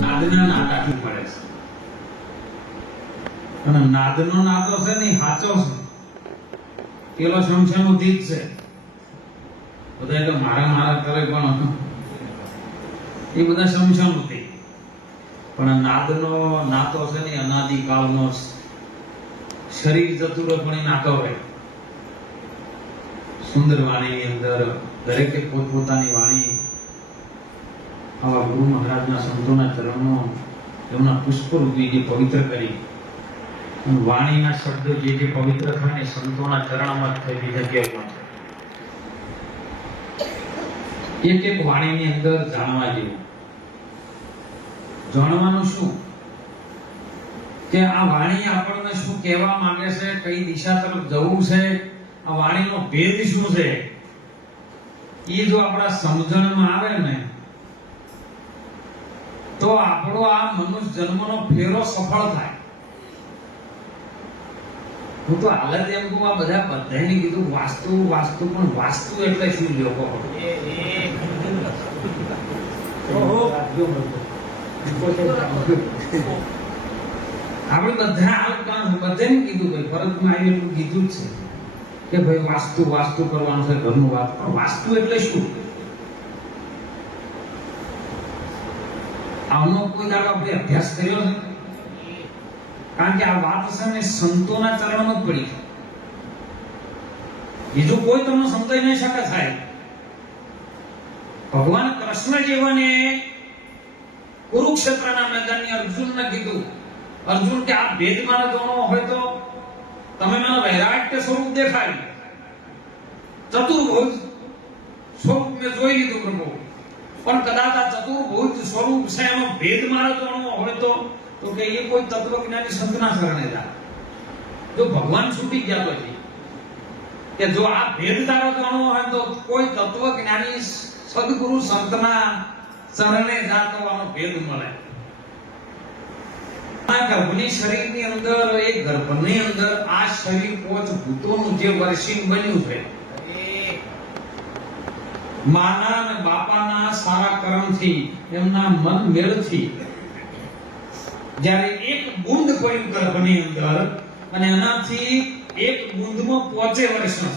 નાદના નાટાથી મળે છે અને નાદનો નાતો છે ને સાચો છે, પેલો શમશાન ઉદિત છે. બધા તો મારા મારા કરે પણ એ બધા શમશાન ઉદિત. પણ નાદનો નાતો છે ને અનાદિ કાળનો શરીર જતું રહે પણ એ નાતો રહે. સુંદર વાણીની અંદર દરેકે પોતપોતાની વાણી આવા ગુરુ મહારાજના સંતોના ચરણો એમના પુષ્પરૂપી જે પવિત્ર કરી વાણીના શબ્દો જે પવિત્ર થાય ને સંતોના ચરણમાં થઈ બીજા ક્યાંય પહોંચે. એક એક વાણીની અંદર જાણવા જેવું. જાણવાનું શું કે આ વાણી આપણને શું કહેવા માંગે છે, કઈ દિશા તરફ જવું છે, આ વાણીનો ભેદ શું છે, એ જો આપણા સમજણમાં આવે ને તો આપણો આ મનુષ્ય જન્મનો ફેરો સફળ થાય. હું તો હાલત એમ કહું, આ બધાને કીધું વાસ્તુ વાસ્તુ, પણ વાસ્તુ એટલે શું લોકો આપણે બધાને કીધું ભાઈ ફરજમાં આવી એટલું કીધું જ છે કે ભાઈ વાસ્તુ વાસ્તુ કરવાનું છે ઘરનું વાત. પણ વાસ્તુ એટલે શું? આનો કોઈ દાડો આપણે અભ્યાસ કર્યો છે? કારણ કે આ વાત છે ને સંતોના ચરણમાં જ પડી છે. બીજું કોઈ તમને સમજાઈ નહીં શકે સાહેબ. ભગવાન કૃષ્ણ જેવાને કુરુક્ષેત્રના મેદાનની અર્જુનને કીધું, અર્જુન કે આ ભેદ મારા જોણો હોય તો તમે મને વૈરાગ્ય સ્વરૂપ દેખાડ્યું, ચતુર્ભુજ સ્વરૂપ મેં જોઈ લીધું પ્રભુ, પણ કદાચ આ ચતુર્ભુજ સ્વરૂપ છે એનો ભેદ મારા જોણો હોય તો કે એ કોઈ તત્વજ્ઞાની સંતના શરણે જાય. જો ભગવાન છૂટી ગયા પછી કે જો આ ભેદ તારો જાણવો હોય તો કોઈ તત્વજ્ઞાની સદગુરુ સંતના શરણે જાતો આનો ભેદ મળે. આ ગર્ભની શરીરની અંદર, એ ગર્ભની અંદર આ શરીર પોચ ભૂતોનું જે વર્ષિંગ બન્યું છે, માના અને બાપાના સારા કર્મથી, એમના મન મેળથી જ્યારે એક બુંદ પડ્યું ગર્ભની અંદર અને એનાથી એક બુંદમાં 5 વર્ષ છે.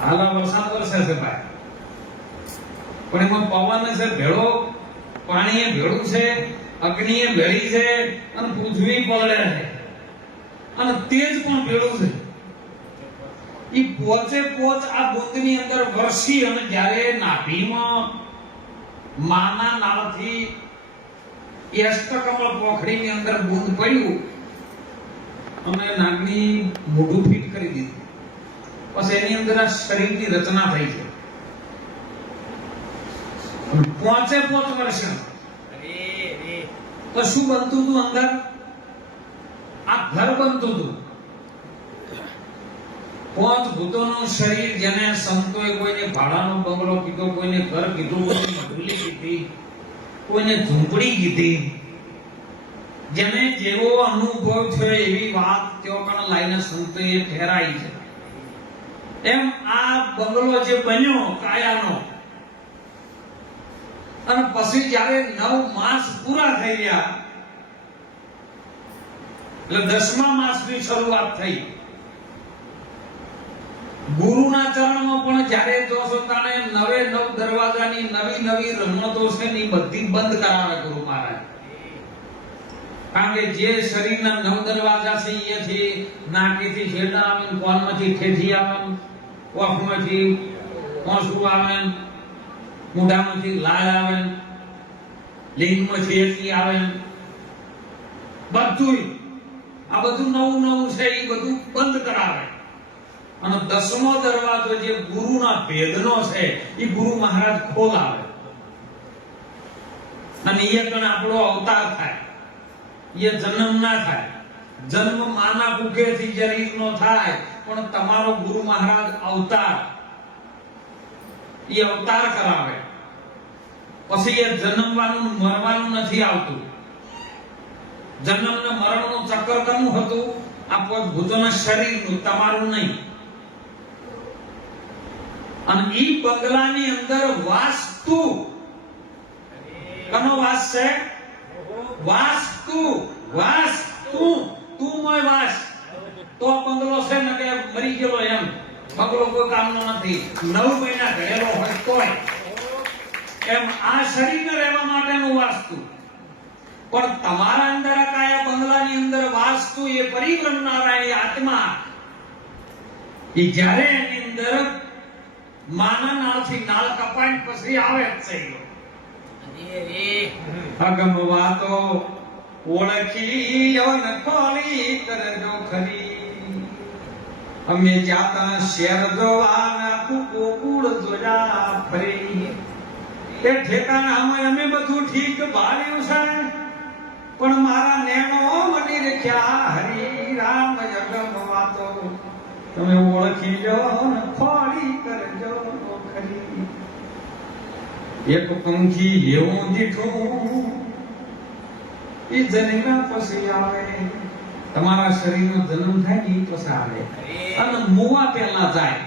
હાલા વરસાદ વરસે છે ભાઈ, પણ એમાં પવન છે ભેળો, પાણી ભેળું છે, અગ્નિ ભેળી છે અને પૃથ્વી પલળે છે અને તેજ પણ ભેળું છે. એ પોચે પોચ આ બુંદની અંદર વરસી અને જ્યારે નાભીમાં માના નાળથી એ અષ્ટકમળ પોખડીની અંદર બુંદ પડ્યું અને નાગની મોઢું ફિટ કરી દીધું. પછી એની અંદર આ શરીરની રચના થઈ છે. 5 વર્ષ તો શું બનતું હતું અંદર? આ ઘર બનતું હતું. 5 ભૂતોનું શરીર, જેને સંતોએ કોઈને ભાડાનો બંગલો કીધો, કોઈને ઘર કીધું, કોઈને મઢુલી કીધી, કોઈને ઝૂંપડી કીધી, જેને જેવો અનુભવ છે એવી વાત તેઓ પણ લાઈને સંતોએ ઠેરાઈ છે. એમ આ બંગલો જે બન્યો કાયાનો, અને પછી જ્યારે 9 માસ પૂરા થઈ ગયા એટલે 10મા માસની શરૂઆત થઈ. ગુરુના ચરણમાં પણ જ્યારે જોશો તાણે 9 દરવાજાની નવી રમતો છે ને બધી બંધ કરાવે ગુરુ મહારાજ. કારણ કે જે શરીરના 9 દરવાજા છે એથી નાકીથી છેડા આવે, કોનમાંથી ઠેઠી આવે, ઓખમાંથી ઓસરું આવે, મોઢામાંથી લાળ આવે, લિંગમાંથી એકી આવે, બધું આ બધું નવું છે એ બધું બંધ કરાવે. અને 10મો દરવાજો જે ગુરુના ભેદનો છે એ ગુરુ મહારાજ ખોલાવે અને એ કણ આપણો અવતાર થાય. એ જન્મ ના થાય, જન્મ માના કુખેથી શરીરનો થાય, પણ તમારો ગુરુ મહારાજ અવતાર, એ અવતાર કરાવે. પછી એ જન્મવાનું મરવાનું નથી આવતું. જન્મ ને મરણનું ચક્ર કનું હતું? આ 5 ભૂતોના શરીરનું, તમારું નહીં. અને ઈ બંગલાની અંદર વાસ્તુ કનો વાસ છે? વાસ્તુ તુંમય વાસ. તો આ બંગલો છે ને કે મરી ગયેલો એમ. બંગલો કોઈ કામનો નથી. 9 મહિના ઘરેલો હોય તોય એમ આ શરીરને રહેવા માટેનું વાસ્તુ. પણ તમારા અંદર આ કાયા બંગલાની અંદર વાસ્તુ એ પરિબ્રહ્મ નારાયણ આત્મા એ જ્યારે એની અંદર માના નાળથી નાળ કપાઈ પછી આવે જ છે. અગમ વાતો ઓળખી અવન ખોલી કરજો ખરી. અમે જાતા શેર જોવાના કુકુળ જોયા ફરી. એ ઠેકાણામાં અમે બધું ઠીક ભાળ્યું છે, પણ મારા નેણો મની રખ્યા હરી રામ. અગમ વાતો તમે ઓળખી લો ને ખોલી કરજો ખરી. એક પંખી એવું દીઠું એ જન્મ્યા પછી આવે. તમારા શરીરનો જન્મ થાય ને પછી આવે અને મુવા પહેલા જાય.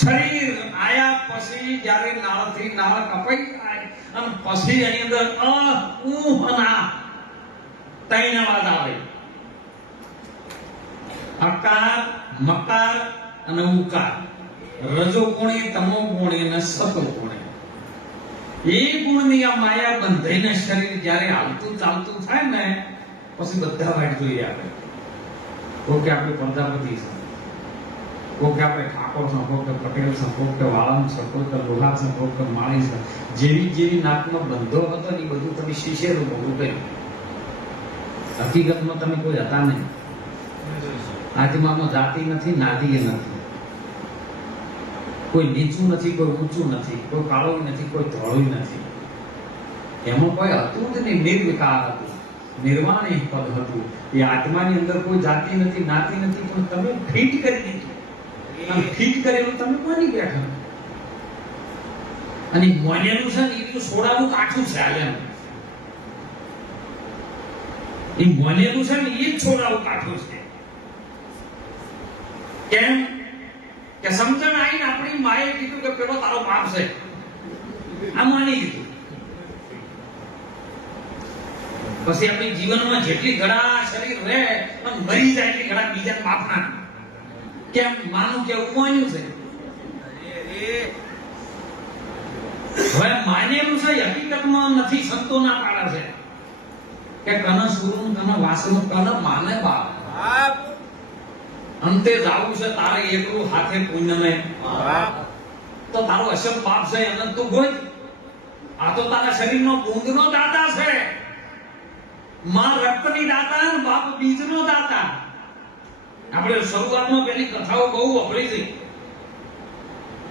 શરીર આયા પછી જ્યારે નાળથી નાળ કપાઈ જાય અને પછી એની અંદર ત્રણ અવાજ આવે. અકાર, મકાર અને ઉકાર. રજો ગુણી, તમો ગુણી અને સતો ગુણી. એ ગુણની આ માયા બંધાઈને શરીર જ્યારે હાલતું ચાલતું થાય ને પછી બધા વાટ જોઈ આપણે. કોકે આપણે પ્રજાપતિ છે, કોકે આપણે ઠાકોર છે, કોકે પટેલ છે, કોકે વાળંદ છે, કોકે લોહાર છે, કોકે માળી છે. જેવી નાતનો બંધો હતો ને એ બધું તમે શીશેરું ભોગવું કર્યું. હકીકતમાં તમે કોઈ હતા નહીં. આત્મામાં જાતિ નથી, નાદી નથી. કોઈ નીચું નથી, કોઈ ઊંચું નથી, કોઈ કાળું નથી, કોઈ ધોળું નથી. એમાં કોઈ હતું જ નહીં. નિર્વિકાર હતું, નિર્વાણ પદ હતું. એ આત્માની અંદર કોઈ જાતિ નથી, નાતિ નથી, પણ તમે ફિટ કરી દીધું. અને ફિટ કરેલું તમે માની બેઠા. અને મોનેલું છે ને એટલું સોડાનું કાઠું છે. એમ એ મોનેલું છે ને એ જ સોડાનું કાઠું છે. કેમ કે સમજણ આવીને આપણી માએ કીધું કે પેલો તારો બાપ છે, આ માની લીધું. પછી આપણી જીવનમાં જેટલી ઘડા શરીર રહે અને મરી જાય એટલી ઘડા બીજા બાપના. કેમ માનું કે માન્યું છે. હવે માનેલું છે હકીકતમાં નથી. સંતોના પાડા છે કે કન સુરું કન વાસનું કન માને બાપ. અંતે જાવું છે તારે એકલું હાથે પુણ્યને. તો તારો અશમ બાપ છે એને તું ગોઈ. આ તો તારા શરીરનો ગુંદનો દાતા છે. માં રક્તની દાતા, બાપ બીજનો દાતા. આપણે શરૂઆતમાં પેલી કથાઓ બહુ વપરી છે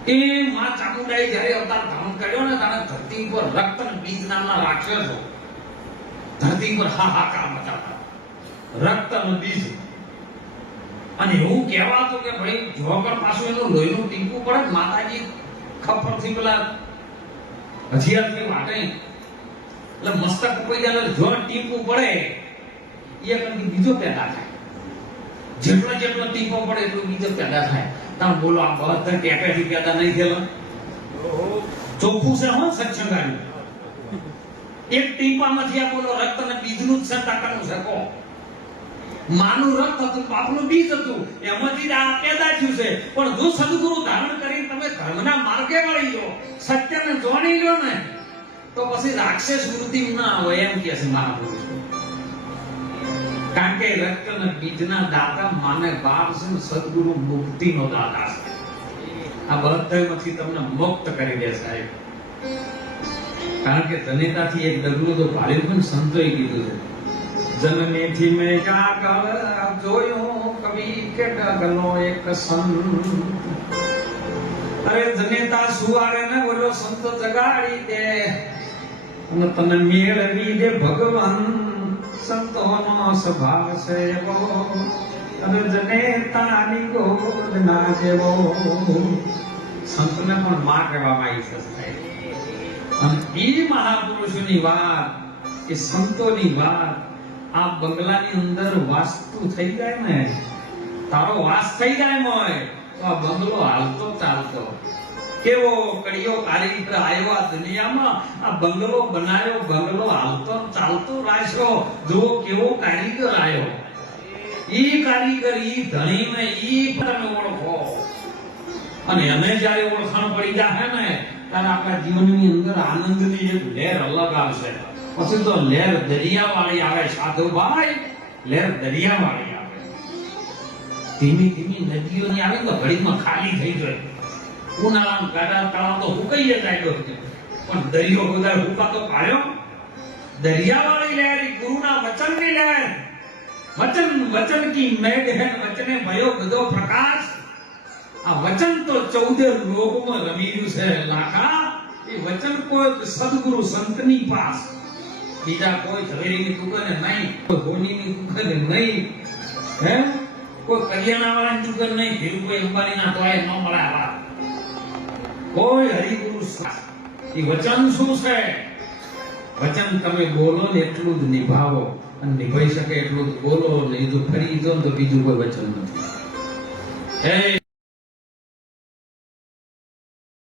કે માં ચામુંડાએ જ્યારે અવતાર ધારણ કર્યો ને ત્યારે ધરતી ઉપર રક્ત અને બીજ નામના રાક્ષસો ધરતી પર હાહાકાર મચાવતા. રક્ત અને બીજ. અને એવું કહેવાતું કે ભાઈ જોગર પાછું એનું લોહીનું ટીપું પડે. માતાજી ખપરથી પેલા હથિયારથી વાટે એટલે મસ્તક કપાઈ જાય. જો ટીપું પડે એ કંઈક બીજો પેદા થાય. જેટલો ટીપો પડે એટલું બીજો પેદા થાય. તમે બોલો આ બધા ટેપેથી પેદા નહીં થયેલા? ચોખ્ખું છે હો સત્સંગાનું. એક ટીપામાંથી આ બોલો રક્ત અને બીજનું જ સંતાકરનું છે. કહો માનું રક્ત હતું, બાપનું બીજ હતું, એમાંથી આ પેદા થયું છે. પણ જો સદગુરુ ધારણ કરી તમે ધર્મના માર્ગે વળી લો, સત્યને જોણી લો ને, તો પછી રાક્ષસ વૃત્તિ ના હોય એમ કહે છે મહાપુરુષ. કારણ કે રક્ત અને બીજના દાતા માને બાપ છે ને સદગુરુ મુક્તિનો દાતા છે. આ બધામાંથી તમને મુક્ત કરી દે સાહેબ. કારણ કે જનેતાથી એક ડગલું તો ભાળ્યું પણ સંતોએ કીધું છે. જનનેથી મેં જાગલ જોયું કવિ કે ડગલો એક સંત. અરે જનેતા સુવારે ને બોલો સંત જગાડી દે અને તને મેળવી દે ભગવાન. સંતોનો સ્વભાવ છે એવો અને જનેતાની ગોદ ના જેવો. સંતને પણ માં કહેવામાં આવી છે. અને એ મહાપુરુષોની વાત, એ સંતોની વાત આ બંગલાની અંદર વાસ્તુ થઈ જાય ને, તારો વાસ થઈ જાય મોય તો આ બંગલો હાલતો ચાલતો કેવો કડિયો કારીગર આવ્યો આ દુનિયામાં આ બંગલો બનાવ્યો બંગલો હાલતો ચાલતો રાખ્યો જો કેવો કારીગર આવ્યો ઈ કારીગર ઈ ધણીને ઈ તમે ઓળખો અને એને જ્યારે ઓળખાણ પડી જાય ને ત્યારે આપણા જીવનની અંદર આનંદની એક લહેર અલગ આવશે પછી તો લહેર દરિયાવાળી આવે સાધુભાઈ લહેર દરિયાવાળી આવે ધીમી ધીમી નદીઓની આવે તો ઘડીમાં ખાલી થઈ જાય ઉનાળામાં ગાડા તળાવ તો સુકાઈ જાય પણ દરિયો બધા સુકાતો પાડ્યો દરિયાવાળી લહેર ગુરુના વચનની લહેર वचन वचन की मेघ है वचने भयो गदो प्रकाश आ वचन तो 14 लोगों में रमीरू से लाखा ये वचन को सदगुरु संतनी पास बीजा कोई झवेरी ની દુકાને નહીં કોઈ હોની ની દુકાને નહીં હે કોઈ કલ્યાણ વાળા ની દુકાન નહીં ધીરુભાઈ અંબાણી ના તોય ન મળે આવા કોઈ હરિગુરુ એ વચન શું છે વચન તમે બોલો ને એટલું જ નિભાવો અને નિભાઈ શકે એટલું બોલો નહીં તો ફરી જો તો બીજું કોઈ વચન નથી.